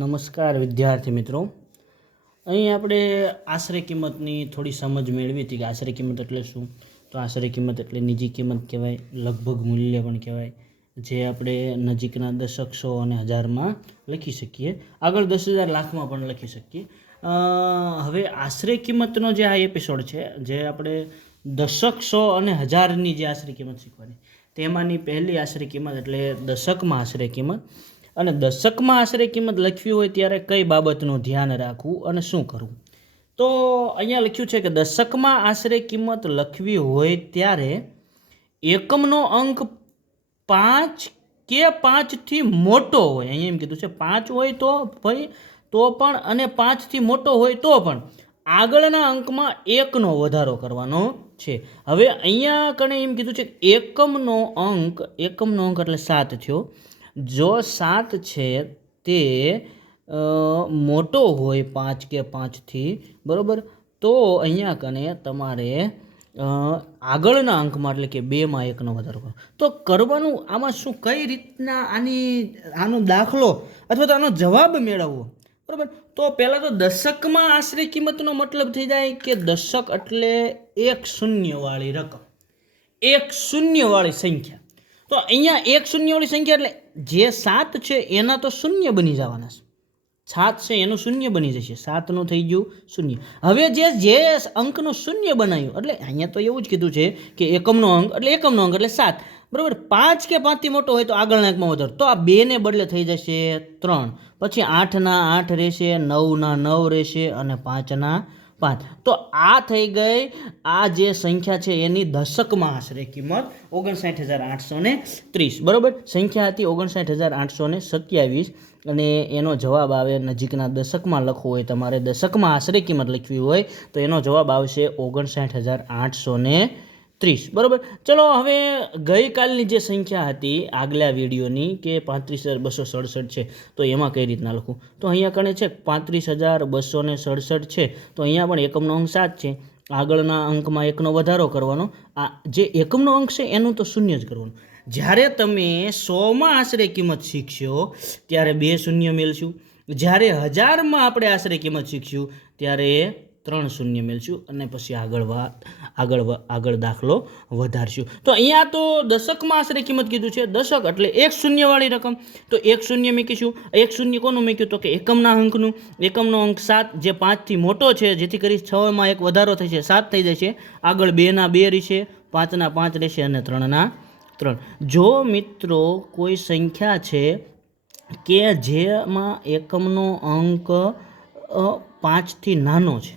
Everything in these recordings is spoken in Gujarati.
નમસ્કાર વિદ્યાર્થી મિત્રો, અહીં આપણે આશરે કિંમતની થોડી સમજ મેળવી હતી કે આશરે કિંમત એટલે શું. તો આશરે કિંમત એટલે નિજી કિંમત કહેવાય, લગભગ મૂલ્ય પણ કહેવાય, જે આપણે નજીકના દશક, સો અને હજારમાં લખી શકીએ, આગળ 10,000 લાખમાં પણ લખી શકીએ. હવે આશરે કિંમતનો જે આ એપિસોડ છે, જે આપણે દશક, સો અને હજારની જે આશરે કિંમત શીખવાની, તેમાંની પહેલી આશરે કિંમત એટલે દશકમાં આશરે કિંમત. અને દશકમાં આશરે કિંમત લખવી હોય ત્યારે કઈ બાબતનું ધ્યાન રાખવું અને શું કરવું. તો અહીંયા લખ્યું છે કે દશકમાં આશરે કિંમત લખવી હોય ત્યારે એકમનો અંક 5 કે 5થી મોટો હોય. અહીંયા એમ કીધું છે 5 હોય તો ભાઈ તો પણ, અને 5થી મોટો હોય તો પણ આગળના અંકમાં 1નો વધારો કરવાનો છે. હવે અહીંયા કણે એમ કીધું છે એકમનો અંક એટલે 7 થયો. જો 7 છે તે મોટો હોય 5 કે 5થી, બરાબર, તો અહીંયા કને તમારે આગળના અંકમાં એટલે કે 2માં 1નો વધારો કરો. તો કરવાનું આમાં શું, કઈ રીતના આનો દાખલો અથવા તો આનો જવાબ મેળવવો, બરાબર. તો પહેલાં તો દશકમાં આશરે કિંમતનો મતલબ થઈ જાય કે દશક એટલે એક શૂન્યવાળી રકમ, એક શૂન્યવાળી સંખ્યા. તો અહીંયા એક શૂન્યવાળી સંખ્યા એટલે જે 7 છે એના તો શૂન્ય બની જવાના છે. 7 છે એનું શૂન્ય બની જશે, 7નું થઈ ગયું શૂન્ય. હવે જે અંકનું શૂન્ય બનાવ્યું, એટલે અહીંયા તો એવું જ કીધું છે કે એકમનો અંક એટલે 7, બરાબર. 5 કે 5થી મોટો હોય તો આગળના અંકમાં વધારો, તો આ 2 ને બદલે થઈ જશે 3, પછી 8ના 8 રહેશે, 9ના 9 રહેશે અને 5ના 5. તો આ થઈ ગઈ આ જે સંખ્યા છે એની દશકમાં આશરે કિંમત 59,830, બરાબર. સંખ્યા હતી 59,827 અને એનો જવાબ આવે નજીકના દશકમાં લખવું હોય, તમારે દશકમાં આશરે કિંમત લખવી હોય તો એનો જવાબ આવશે 59,830, બરાબર. ચલો હવે ગઈકાલની જે સંખ્યા હતી આગલા વિડીયોની કે 35,267 છે, તો એમાં કઈ રીતના લખવું. તો અહીંયા કણે છે 35,267 છે, તો અહીંયા પણ એકમનો અંક 7 છે, આગળના અંકમાં 1નો વધારો કરવાનો. આ જે એકમનો અંક છે એનું તો શૂન્ય જ કરવાનું. જ્યારે તમે 100માં આશરે કિંમત શીખશો ત્યારે 2 શૂન્ય મેળશું, જ્યારે 1000માં આપણે આશરે કિંમત શીખશું ત્યારે 3 શૂન્ય મેળશું, અને પછી આગળ દાખલો વધારશું. તો અહીંયા તો દશકમાં આશરે કિંમત કીધું છે, દશક એટલે એક શૂન્યવાળી રકમ, તો એક શૂન્ય મૂકીશું. એક શૂન્ય કોનું મૂક્યું, તો કે એકમના અંકનું. એકમનો અંક 7 જે 5થી મોટો છે, જેથી કરી 6માં 1 વધારો થશે, 7 થઈ જશે. આગળ 2ના 2 રહેશે, 5ના 5 રહેશે અને 3ના 3. જો મિત્રો કોઈ સંખ્યા છે કે જેમાં એકમનો અંક 5થી નાનો છે,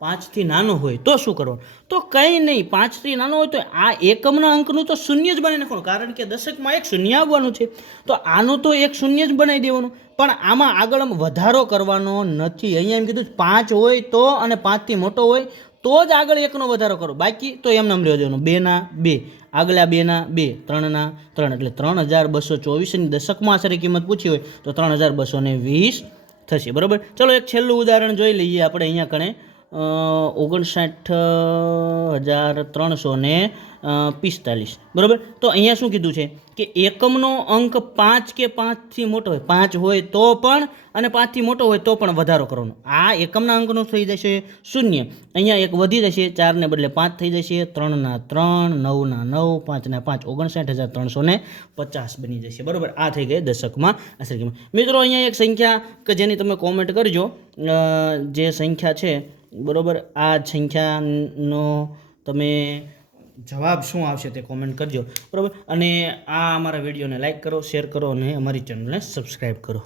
5થી નાનો હોય તો શું કરવાનું? તો કંઈ નહીં, 5થી નાનો હોય તો આ એકમના અંકનું તો શૂન્ય જ બનાવી નાખવાનું, કારણ કે દશકમાં 1 શૂન્ય આવવાનું છે, તો આનું તો 1 શૂન્ય જ બનાવી દેવાનું. પણ આમાં આગળ વધારો કરવાનો નથી. અહીંયા એમ કીધું 5 હોય તો અને 5થી મોટો હોય તો જ આગળ 1નો વધારો કરો, બાકી તો એમ નામ રહેવા દેવાનું. 2ના 2, આગલા 2ના 2, 3ના 3, એટલે 3,224ની દશકમાં આશરે કિંમત પૂછી હોય તો 3,220 થશે, બરાબર. ચલો એક છેલ્લું ઉદાહરણ જોઈ લઈએ આપણે. અહીંયા કણે 59,345, બરાબર. તો અહીંયા શું કીધું છે કે એકમનો અંક 5 કે 5થી મોટો હોય, 5 હોય તો પણ અને 5થી મોટો હોય તો પણ વધારો કરવાનો. આ એકમના અંકનું થઈ જશે શૂન્ય, અહીંયા 1 વધી જશે, 4 ને બદલે 5 થઈ જશે, 3ના 3, 9ના 9, 5ના 5, 59,350 બની જશે, બરાબર. આ થઈ ગઈ દશકમાં આશરે કિંમત. મિત્રો અહીંયા એક સંખ્યા કે જેની તમે કોમેન્ટ કરજો, જે સંખ્યા છે, બરાબર, આ સંખ્યાનો તમે જવાબ શું આવશે તે કોમેન્ટ કરજો, બરાબર. અને આ અમારા વિડીયોને લાઈક કરો, શેર કરો અને અમારી ચેનલને સબસ્ક્રાઈબ કરો.